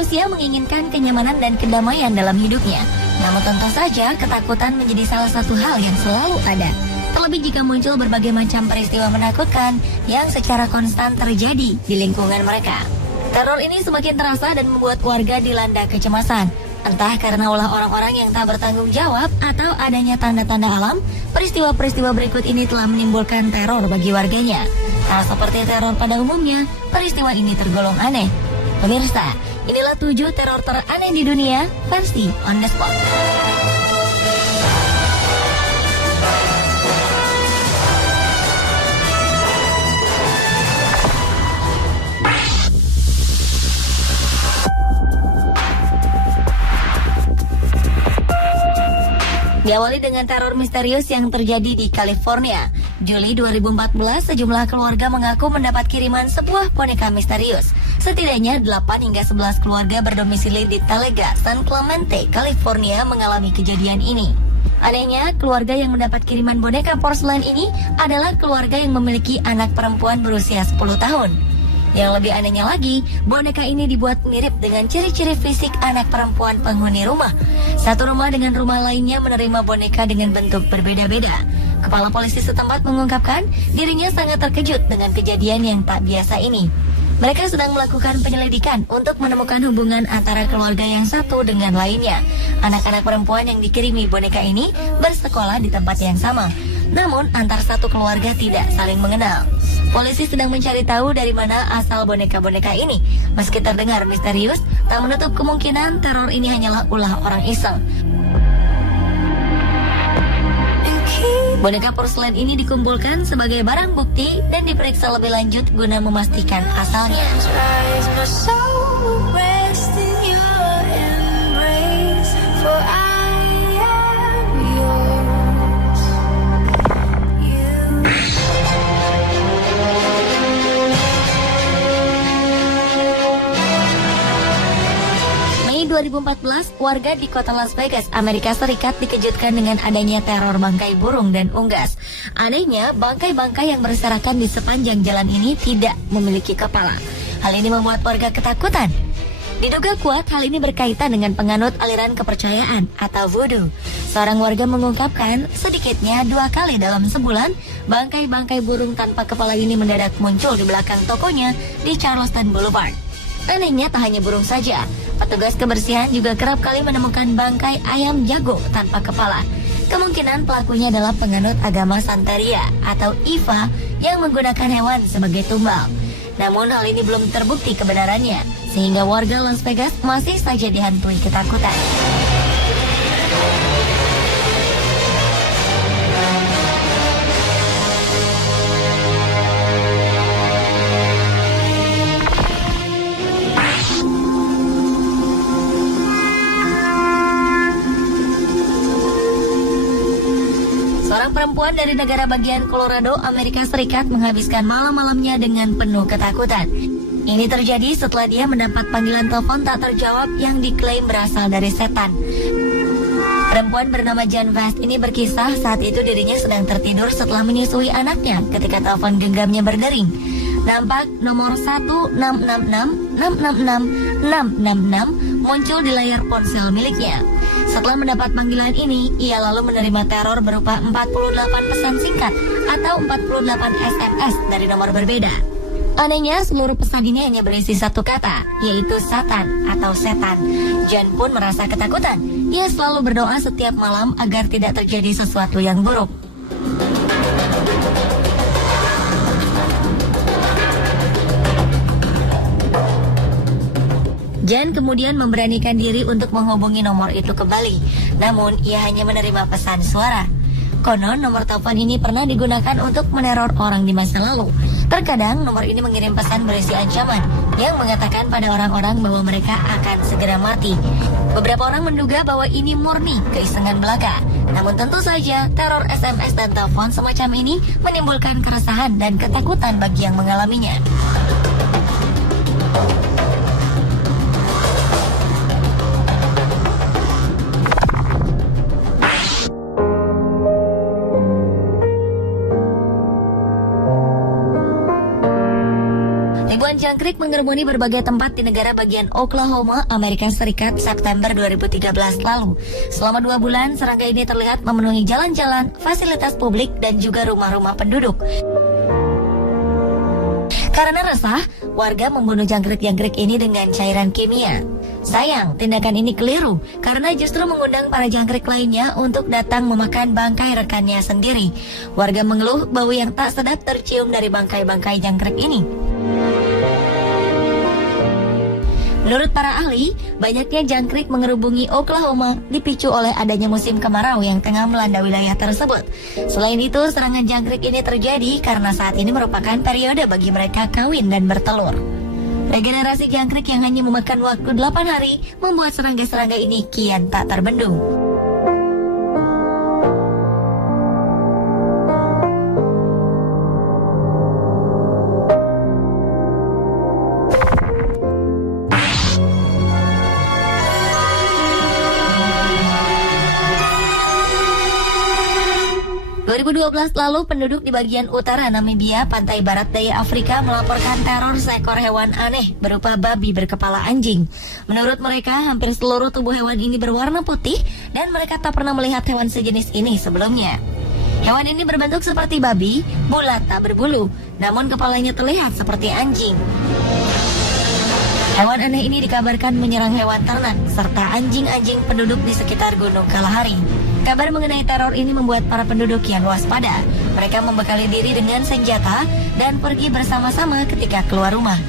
manusia menginginkan kenyamanan dan kedamaian dalam hidupnya. Namun tentu saja ketakutan menjadi salah satu hal yang selalu ada. Terlebih jika muncul berbagai macam peristiwa menakutkan yang secara konstan terjadi di lingkungan mereka. Teror ini semakin terasa dan membuat warga dilanda kecemasan. Entah karena ulah orang-orang yang tak bertanggung jawab atau adanya tanda-tanda alam, peristiwa-peristiwa berikut ini telah menimbulkan teror bagi warganya. Nah, seperti teror pada umumnya, peristiwa ini tergolong aneh. Pemirsa, inilah 7 teror teraneh di dunia versi On The Spot. Diawali dengan teror misterius yang terjadi di California. Juli 2014, sejumlah keluarga mengaku mendapat kiriman sebuah boneka misterius. Setidaknya 8 hingga 11 keluarga berdomisili di Talaga, San Clemente, California mengalami kejadian ini. Anehnya, keluarga yang mendapat kiriman boneka porselen ini adalah keluarga yang memiliki anak perempuan berusia 10 tahun. Yang lebih anehnya lagi, boneka ini dibuat mirip dengan ciri-ciri fisik anak perempuan penghuni rumah. Satu rumah dengan rumah lainnya menerima boneka dengan bentuk berbeda-beda. Kepala polisi setempat mengungkapkan dirinya sangat terkejut dengan kejadian yang tak biasa ini. Mereka sedang melakukan penyelidikan untuk menemukan hubungan antara keluarga yang satu dengan lainnya. Anak-anak perempuan yang dikirimi boneka ini bersekolah di tempat yang sama. Namun antar satu keluarga tidak saling mengenal. Polisi sedang mencari tahu dari mana asal boneka-boneka ini. Meski terdengar misterius, tak menutup kemungkinan teror ini hanyalah ulah orang iseng. Boneka porselen ini dikumpulkan sebagai barang bukti dan diperiksa lebih lanjut guna memastikan asalnya. Mei 2014, warga di kota Las Vegas, Amerika Serikat dikejutkan dengan adanya teror bangkai burung dan unggas. Anehnya, bangkai-bangkai yang berserakan di sepanjang jalan ini tidak memiliki kepala. Hal ini membuat warga ketakutan. Diduga kuat hal ini berkaitan dengan penganut aliran kepercayaan atau voodoo. Seorang warga mengungkapkan sedikitnya 2 kali dalam sebulan, bangkai-bangkai burung tanpa kepala ini mendadak muncul di belakang tokonya di Charleston Boulevard. Anehnya tak hanya burung saja, petugas kebersihan juga kerap kali menemukan bangkai ayam jago tanpa kepala. Kemungkinan pelakunya adalah penganut agama Santeria atau Ifa yang menggunakan hewan sebagai tumbal. Namun hal ini belum terbukti kebenarannya, sehingga warga Las Vegas masih saja dihantui ketakutan. Seorang perempuan dari negara bagian Colorado, Amerika Serikat menghabiskan malam-malamnya dengan penuh ketakutan. Ini terjadi setelah dia mendapat panggilan telepon tak terjawab yang diklaim berasal dari setan. Perempuan bernama Jan Vest ini berkisah saat itu dirinya sedang tertidur setelah menyusui anaknya ketika telepon genggamnya berdering. Nampak nomor 166666666 muncul di layar ponsel miliknya. Setelah mendapat panggilan ini, ia lalu menerima teror berupa 48 pesan singkat atau 48 SMS dari nomor berbeda. Anehnya, seluruh pesan ini hanya berisi satu kata, yaitu Satan atau setan. Jan pun merasa ketakutan. Ia selalu berdoa setiap malam agar tidak terjadi sesuatu yang buruk. Jan kemudian memberanikan diri untuk menghubungi nomor itu kembali. Namun, ia hanya menerima pesan suara. Konon, nomor telepon ini pernah digunakan untuk meneror orang di masa lalu. Terkadang, nomor ini mengirim pesan berisi ancaman yang mengatakan pada orang-orang bahwa mereka akan segera mati. Beberapa orang menduga bahwa ini murni keisengan belaka. Namun tentu saja, teror SMS dan telepon semacam ini menimbulkan keresahan dan ketakutan bagi yang mengalaminya. Puluhan jangkrik mengerumuni berbagai tempat di negara bagian Oklahoma, Amerika Serikat, September 2013 lalu. Selama 2 bulan, serangga ini terlihat memenuhi jalan-jalan, fasilitas publik, dan juga rumah-rumah penduduk. Karena resah, warga membunuh jangkrik-jangkrik ini dengan cairan kimia. Sayang, tindakan ini keliru karena justru mengundang para jangkrik lainnya untuk datang memakan bangkai rekannya sendiri. Warga mengeluh bau yang tak sedap tercium dari bangkai-bangkai jangkrik ini. Menurut para ahli, banyaknya jangkrik mengerubungi Oklahoma dipicu oleh adanya musim kemarau yang tengah melanda wilayah tersebut. Selain itu, serangan jangkrik ini terjadi karena saat ini merupakan periode bagi mereka kawin dan bertelur. Regenerasi jangkrik yang hanya memakan waktu 8 hari membuat serangga-serangga ini kian tak terbendung. Dua 2012 lalu, penduduk di bagian utara Namibia, pantai barat daya Afrika melaporkan teror seekor hewan aneh berupa babi berkepala anjing. Menurut mereka, hampir seluruh tubuh hewan ini berwarna putih dan mereka tak pernah melihat hewan sejenis ini sebelumnya. Hewan ini berbentuk seperti babi, bulat tak berbulu, namun kepalanya terlihat seperti anjing. Hewan aneh ini dikabarkan menyerang hewan ternak serta anjing-anjing penduduk di sekitar Gunung Kalahari. Kabar mengenai teror ini membuat para penduduk kian waspada. Mereka membekali diri dengan senjata dan pergi bersama-sama ketika keluar rumah.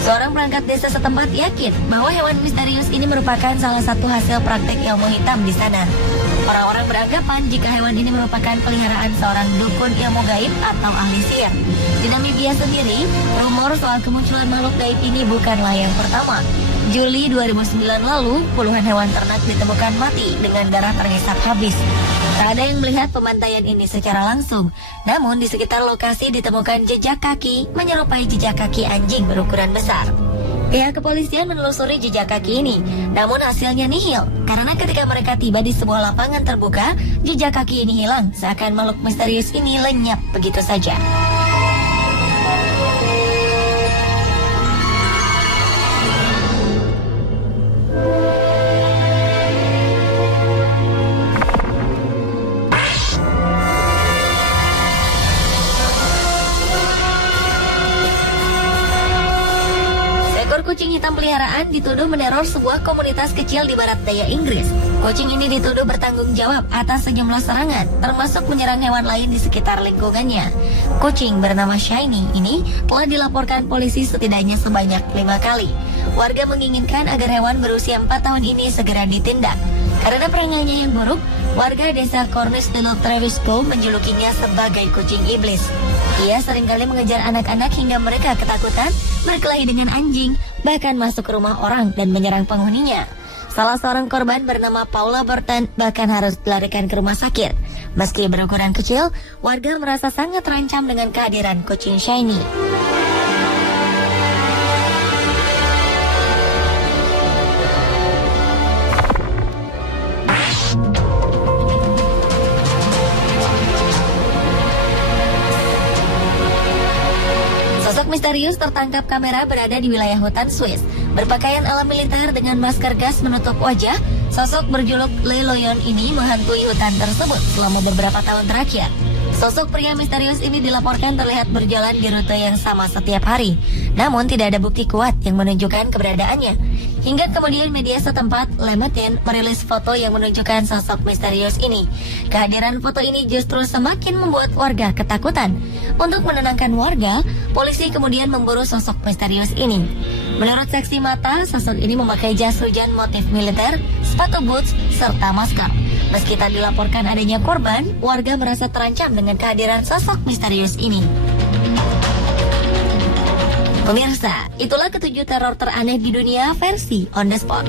Seorang perangkat desa setempat yakin bahwa hewan misterius ini merupakan salah satu hasil praktek ilmu hitam di sana. Orang-orang beranggapan jika hewan ini merupakan peliharaan seorang dukun ilmu gaib atau ahli sihir. Di Namibia sendiri, rumor soal kemunculan makhluk gaib ini bukanlah yang pertama. Juli 2009 lalu, puluhan hewan ternak ditemukan mati dengan darah terhisap habis. Tak ada yang melihat pembantaian ini secara langsung. Namun di sekitar lokasi ditemukan jejak kaki menyerupai jejak kaki anjing berukuran besar. Pihak kepolisian menelusuri jejak kaki ini, namun hasilnya nihil. Karena ketika mereka tiba di sebuah lapangan terbuka, jejak kaki ini hilang, seakan makhluk misterius ini lenyap begitu saja. Kucing hitam peliharaan dituduh meneror sebuah komunitas kecil di barat daya Inggris. Kucing ini dituduh bertanggung jawab atas sejumlah serangan, termasuk menyerang hewan lain di sekitar lingkungannya. Kucing bernama Shiny ini telah dilaporkan polisi setidaknya sebanyak 5 kali. Warga menginginkan agar hewan berusia 4 tahun ini segera ditindak. Karena perangannya yang buruk, warga desa Cornish Little Trevisco menjulukinya sebagai kucing iblis. Ia seringkali mengejar anak-anak hingga mereka ketakutan, berkelahi dengan anjing, bahkan masuk ke rumah orang dan menyerang penghuninya. Salah seorang korban bernama Paula Burton bahkan harus dilarikan ke rumah sakit. Meski berukuran kecil, warga merasa sangat terancam dengan kehadiran kucing Shiny. Sosok misterius tertangkap kamera berada di wilayah hutan Swiss. Berpakaian ala militer dengan masker gas menutup wajah, sosok berjuluk Le Lion ini menghantui hutan tersebut selama beberapa tahun terakhir. Sosok pria misterius ini dilaporkan terlihat berjalan di rute yang sama setiap hari, namun tidak ada bukti kuat yang menunjukkan keberadaannya. Hingga kemudian media setempat, Le Matin, merilis foto yang menunjukkan sosok misterius ini. Kehadiran foto ini justru semakin membuat warga ketakutan. Untuk menenangkan warga, polisi kemudian memburu sosok misterius ini. Menurut saksi mata, sosok ini memakai jas hujan motif militer, sepatu boots, serta masker. Meski tak dilaporkan adanya korban, warga merasa terancam dengan kehadiran sosok misterius ini. Pemirsa, itulah ketujuh teror teraneh di dunia versi On The Spot.